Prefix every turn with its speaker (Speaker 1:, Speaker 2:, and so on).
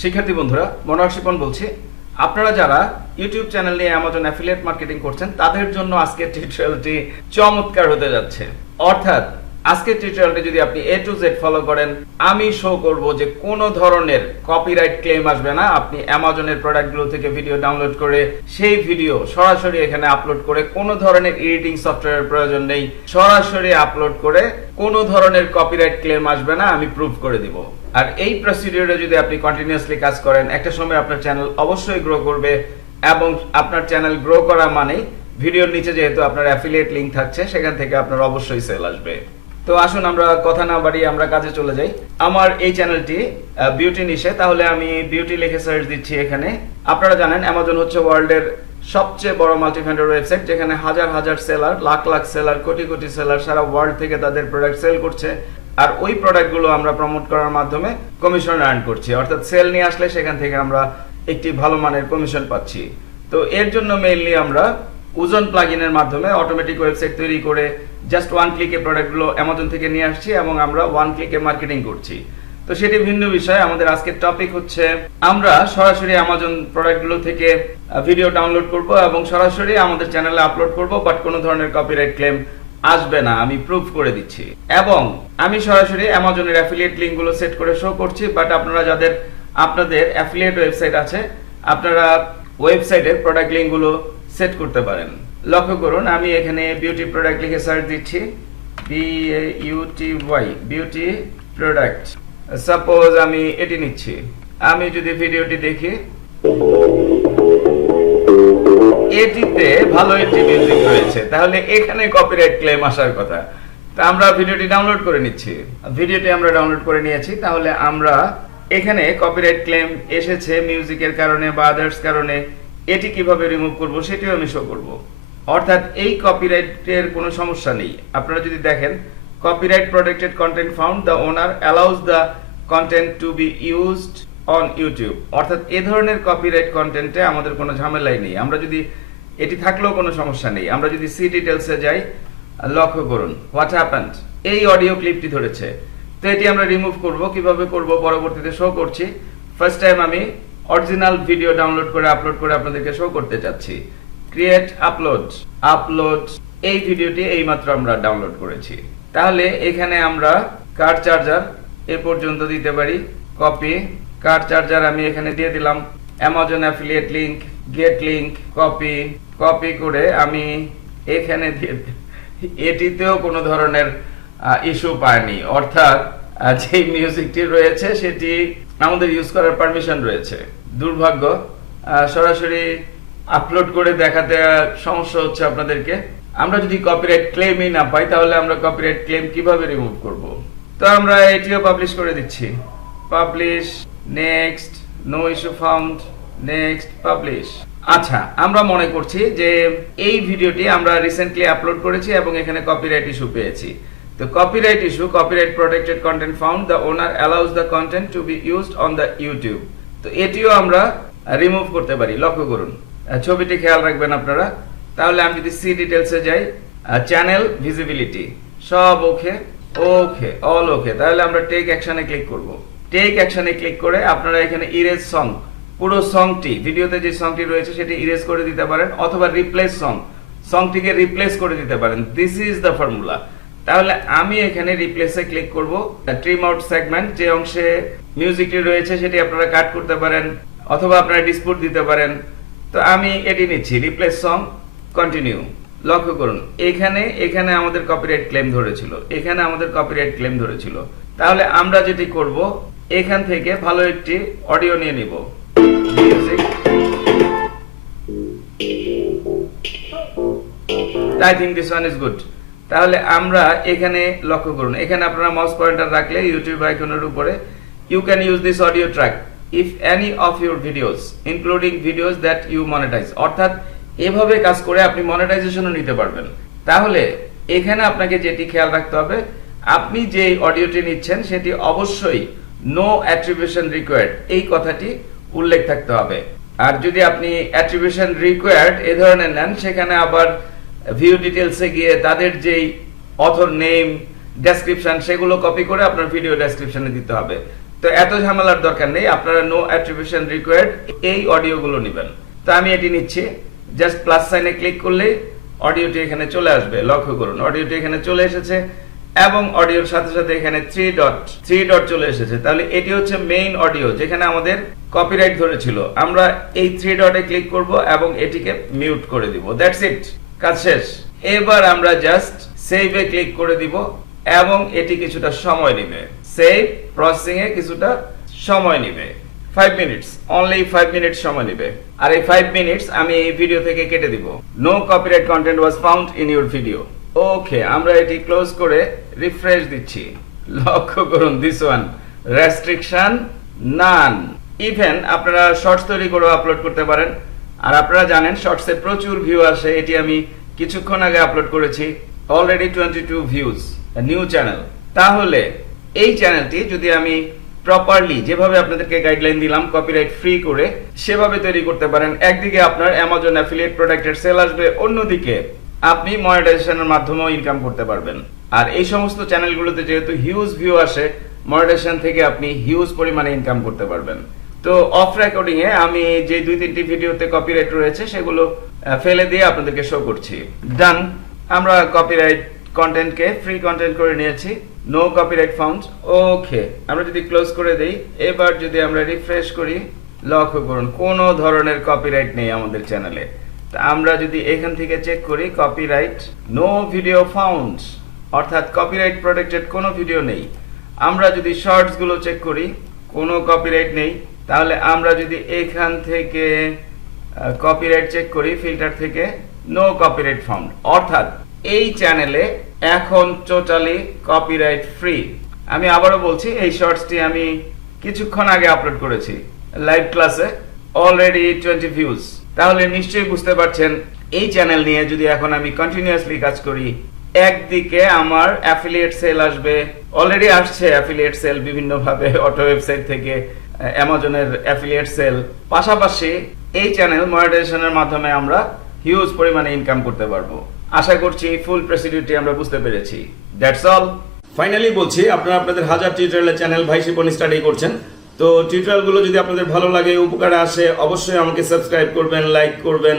Speaker 1: শিক্ষার্থী বন্ধুরা মনোহর বলছি। আপনারা যারা ইউটিউব চ্যানেল নিয়ে অ্যামাজন অ্যাফিলিয়েট মার্কেটিং করছেন, তাদের জন্য আজকের টিউটোরিয়ালটি চমৎকার হতে যাচ্ছে। অর্থাৎ, আজকের টিউটোরিয়ালটি যদি আপনি এ টু জেড ফলো করেন, আমি শো করব যে কোনো ধরনের কপিরাইট ক্লেম আসবে না। আপনি অ্যামাজনের প্রোডাক্টগুলো থেকে ভিডিও ডাউনলোড করে সেই ভিডিও সরাসরি এখানে আপলোড করে কোনো ধরনের এডিটিং সফটওয়্যারের প্রয়োজন নেই। সরাসরি আপলোড করে কোনো ধরনের কপিরাইট ক্লেম আসবে না, আমি প্রুভ করে দিব। আর এই প্রসিডিওরে যদি আপনি কন্টিনিউয়াসলি কাজ করেন, একটা সময় আপনার চ্যানেল অবশ্যই গ্রো করবে এবং আপনার চ্যানেল গ্রো করা মানেই ভিডিওর নিচে যেহেতু আপনার অ্যাফিলিয়েট লিংক থাকছে, সেখান থেকে আপনার অবশ্যই সেল আসবে। তো আসুন আমরা কথা না বাড়িয়ে আমরা কাজে চলে যাই। আমার এই চ্যানেলটি বিউটি নিশে। তাহলে আমি বিউটি লিখে সার্চ দিচ্ছি এখানে। আপনারা জানেন অ্যামাজন হচ্ছে ওয়ার্ল্ডের সবচেয়ে বড় মাল্টিভেন্ডার ওয়েবসাইট যেখানে হাজার হাজার seller lakh lakh seller crore crore seller সারা ওয়ার্ল্ড থেকে তাদের প্রোডাক্ট সেল করছে। আর ওই প্রোডাক্টগুলো আমরা প্রমোট করার মাধ্যমে কমিশন আর্ন করছি। অর্থাৎ সেল নিয়ে আসলে সেখান থেকে আমরা একটি ভালো মানের কমিশন পাচ্ছি। তো এর জন্য মেইনলি আমরা ওজন প্লাগইনের মাধ্যমে অটোমেটিক ওয়েবসাইট তৈরি করে জাস্ট ওয়ান ক্লিকে প্রোডাক্টগুলো অ্যামাজন থেকে নিয়ে আসছি এবং আমরা ওয়ান ক্লিকে মার্কেটিং করছি। তো সেটি ভিন্ন বিষয়। আমাদের আজকের টপিক হচ্ছে আমরা সরাসরি অ্যামাজন প্রোডাক্টগুলো থেকে ভিডিও ডাউনলোড করব এবং সরাসরি আমাদের চ্যানেলে আপলোড করব বাট কোনো ধরনের কপিরাইট ক্লেম আসবে না, আমি প্রুফ করে দিচ্ছি। এবং আমি সরাসরি অ্যামাজনের অ্যাফিলিয়েট লিঙ্কগুলো সেট করে শো করছি বাট আপনারা যাদের, আপনাদের অ্যাফিলিয়েট ওয়েবসাইট আছে, আপনারা ওয়েবসাইটের প্রোডাক্ট লিঙ্কগুলো সেট করতে পারেন। লক্ষ্য করুন, আমি এখানে বিউটি প্রোডাক্ট লিখে সার্চ দিচ্ছি। B U T Y beauty product suppose আমি এটি নিচ্ছি। আমি যদি ভিডিওটি দেখি এটিতে ভালো একটি মিউজিক রয়েছে। তাহলে এখানে কপিরাইট ক্লেম আসার কথা। তা আমরা ভিডিওটি ডাউনলোড করে নিচ্ছি। ভিডিওটি আমরা ডাউনলোড করে নিয়েছি। তাহলে আমরা এখানে কপিরাইট ক্লেম এসেছে মিউজিকের কারণে বা আদার্স কারণে। এটি কীভাবে রিমুভ করব সেটিও আমি শো করব। অর্থাৎ এই কপিরাইটের কোনো সমস্যা নেই। আপনারা যদি দেখেন copyright protected content found the owner allows the content to be used on YouTube অর্থাৎ এ ধরনের কপিরাইট কন্টেন্টে আমাদের কোনো ঝামেলাই নেই। আমরা যদি এটি থাকলেও কোনো সমস্যা নেই। আমরা যদি সি ডিটেলসে যাই, লক্ষ্য করুন হোয়াট হ্যাপেন্ড এই অডিও ক্লিপটি ধরেছে। তো এটি আমরা রিমুভ করব। কীভাবে করব? পরবর্তীতে শো করছি। ফার্স্ট টাইম আমি অরিজিনাল ভিডিও ডাউনলোড করে আপলোড করে আপনাদেরকে শো করতে চাচ্ছি। ক্রিয়েট আপলোড আপলোড এই ভিডিওটি এইমাত্র আমরা ডাউনলোড করেছি। তাহলে এখানে আমরা কার চার্জার এ পর্যন্ত দিতে পারি। কপি কার চার্জার আমি এখানে দিয়ে দিলাম। Amazon affiliate link get link copy copy করে আমি এখানে এটিতেও কোনো ধরনের ইস্যু পায়নি অর্থাৎ যে মিউজিকটি রয়েছে সেটি আমাদের ইউজ করার পারমিশন রয়েছে। দুর্ভাগ্য সরাসরি আপলোড করে দেখাতে সমস্যা হচ্ছে আপনাদেরকে। আমরা যদি কপিরাইট ক্লেমই না পাই, তাহলে আমরা কপিরাইট ক্লেম কীভাবে রিমুভ করব? তো আমরা এটিও পাবলিশ করে দিচ্ছি। Publish next no issue found next publish আচ্ছা আমরা মনে করছি যে এই ভিডিওটি আমরা রিসেন্টলি আপলোড করেছি এবং এখানে কপিরাইট ইস্যু পেয়েছি। তো copyright issue copyright protected content found the owner allows the content to be used on the YouTube তো এটিও আমরা রিমুভ করতে পারি, লক্ষ্য করুন। ছবিটি খেয়াল রাখবেন আপনারা। তাহলে আমি যদি সি ডিটেলসে যাই চ্যানেল ভিজিবিলিটি সব ওকে ওকে অল ওকে। তাহলে আমরা টেক অ্যাকশনে ক্লিক করব। টেক অ্যাকশনে ক্লিক করে আপনারা এখানে ইরেজ সং পুরো সংটি ভিডিওতে যে সংটি রয়েছে সেটি ইরেজ করে দিতে পারেন অথবা রিপ্লেস সং সংটিকে রিপ্লেস করে দিতে পারেন। দিস ইজ দ্য ফর্মুলা তাহলে আমি এখানে রিপ্লেসে ক্লিক করব। ট্রিম আউট সেগমেন্ট যে অংশে মিউজিকটি রয়েছে সেটি আপনারা কাট করতে পারেন অথবা আপনারা ডিসপুট দিতে পারেন। তো আমি এটি নিচ্ছি রিপ্লেস সং কন্টিনিউ লক্ষ্য করুন, এখানে এখানে আমাদের কপিরাইট ক্লেম ধরেছিল। এখানে আমাদের কপিরাইট ক্লেম ধরেছিল। তাহলে আমরা যেটি করব, এখান থেকে ভালো একটি অডিও নিয়ে নিব। Music I think this one is good তাহলে আমরা এখানে লক্ষ্য করুন। এখানে আপনারা মাউস পয়েন্টার রাখলে ইউটিউব আইকনের উপরে you can use this audio track if any of your videos including videos that you monetize অর্থাৎ এভাবে কাজ করে আপনি মনিটাইজেশনও নিতে পারবেন। তাহলে এখানে আপনাকে যেটি খেয়াল রাখতে হবে, আপনি যে অডিওটি নিচ্ছেন, সেটি অবশ্যই নো অ্যাট্রিবিউশন রিকোয়ার্ড এই কথাটি উল্লেখ থাকতে হবে। আর যদি আপনি অ্যাট্রিবিউশন রিকোয়ার্ড এ ধরনের নেন, সেখানে আবার ভিউ ডিটেলসে গিয়ে তাদের যেই অথর নেম ডেসক্রিপশন সেগুলো কপি করে আপনার ভিডিও ডেসক্রিপশনে দিতে হবে। তো এত ঝামেলার দরকার নেই, আপনারা নো অ্যাট্রিবিউশন রিকোয়ার্ড এই অডিওগুলো নেবেন। তো আমি এটি নিচ্ছি। জাস্ট প্লাস সাইনে ক্লিক করলেই অডিওটি এখানে চলে আসবে। লক্ষ্য করুন অডিওটি এখানে চলে এসেছে। এবং অডিওর সাথে সাথে এখানে থ্রি ডট থ্রি ডট চলে এসেছে। তাহলে এটি হচ্ছে মেইন অডিও যেখানে আমাদের কপিরাইট ধরেছিল। আমরা এই থ্রি ডটে ক্লিক করব এবং এটিকে মিউট করে দিব। দ্যাটস ইট কাজ শেষ। এবার আমরা জাস্ট সেভে ক্লিক করে দিব এবং এটি কিছুটা সময় নেবে। সেভ প্রসেসিং এ কিছুটা সময় নেবে। Five minutes only five minutes সময় নেবে। আর এই ফাইভ মিনিটস আমি এই ভিডিও থেকে কেটে দিব। No copyright content was found in your video okay আমরা এটি ক্লোজ করে রিফ্রেশ দিচ্ছি। লক্ষ্য করুন this one restriction none even আপনারা শর্টস তৈরি করে আপলোড করতে পারেন। আর আপনারা জানেন শর্টসে প্রচুর ভিউ আসে, এটি আমি কিছুক্ষণ আগে আপলোড করেছি already twenty two views new channel তাহলে, এই চ্যানেলটি যদি আমি প্রপারলি যেভাবে আপনাদেরকে গাইডলাইন দিলাম কপিরাইট ফ্রি করে, সেভাবে তৈরি করতে পারেন। একদিকে আপনার অ্যামাজন অ্যাফিলিয়েট প্রোডাক্টের সেল আসবে, অন্যদিকে আপনি মনিটাইজেশনের মাধ্যমেও ইনকাম করতে পারবেন। আর এই সমস্ত চ্যানেলগুলোতে যেহেতু হিউজ ভিউ আসে মনিটাইজেশন থেকে আপনি হিউজ পরিমাণে ইনকাম করতে পারবেন। তো অফ রেকর্ডিং এ আমি যে দুই তিনটি ভিডিওতে কপিরাইট রয়েছে, সেগুলো ফেলে দিয়ে আপনাদেরকে শো করছি। ডান আমরা কপিরাইট কন্টেন্টকে ফ্রি কন্টেন্ট করে নিয়েছি। নো কপিরাইট ফাউন্ড ওকে আমরা যদি ক্লোজ করে দেই, এবার যদি আমরা রিফ্রেশ করি লক্ষ্য করুন কোনো ধরনের কপিরাইট নেই আমাদের চ্যানেলে তা আমরা যদি এখান থেকে চেক করি কপিরাইট নো ভিডিও ফাউন্ড অর্থাৎ কপিরাইট প্রোটেক্টেড কোনো ভিডিও নেই। আমরা যদি শর্টসগুলো চেক করি, কোনো কপিরাইট নেই, তাহলে আমরা যদি এখান থেকে কপিরাইট চেক করি ফিল্টার থেকে নো কপিরাইট ফাউন্ড অর্থাৎ এই চ্যানেলে এখন টোটালি কপিরাইট ফ্রি আমি আবারও বলছি, এই শর্টসটি আমি কিছুক্ষণ আগে আপলোড করেছি। লাইভ ক্লাসে অলরেডি টোয়েন্টি ভিউজ তাহলে নিশ্চয়ই বুঝতে পারছেন, এই চ্যানেল নিয়ে যদি এখন আমি কন্টিনিউয়াসলি কাজ করি একদিকে আমার অ্যাফিলিয়েট সেল আসবে অলরেডি আসছে অ্যাফিলিয়েট সেল বিভিন্ন ভাবে অটো ওয়েবসাইট থেকে অ্যামাজনের অ্যাফিলিয়েট সেল পাশাপাশি এই চ্যানেল মনিটাইজেশনের মাধ্যমে আমরা হিউজ পরিমাণে ইনকাম করতে পারব। আশা করছি ফুল প্রসিডিউরটি আমরা বুঝতে পেরেছি। দ্যাটস অল ফাইনালি বলছি, আপনারা আপনাদের হাজার টিউটোরিয়ালের চ্যানেল ভাই শিপন স্টাডি করছেন। তো টিউটোরিয়ালগুলো যদি আপনাদের ভালো লাগে, উপকারে আসে, অবশ্যই আমাকে সাবস্ক্রাইব করবেন লাইক করবেন।